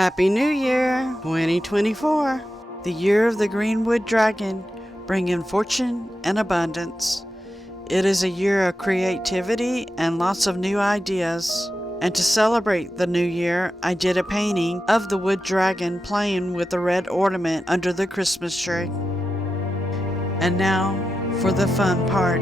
Happy New Year 2024, the year of the Greenwood Dragon, bringing fortune and abundance. It is a year of creativity and lots of new ideas. And to celebrate the new year, I did a painting of the wood dragon playing with the red ornament under the Christmas tree. And now for the fun part.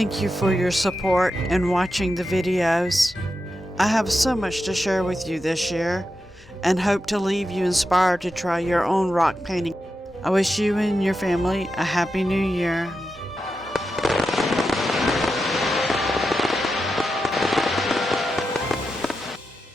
Thank you for your support and watching the videos. I have so much to share with you this year and hope to leave you inspired to try your own rock painting. I wish you and your family a Happy New Year.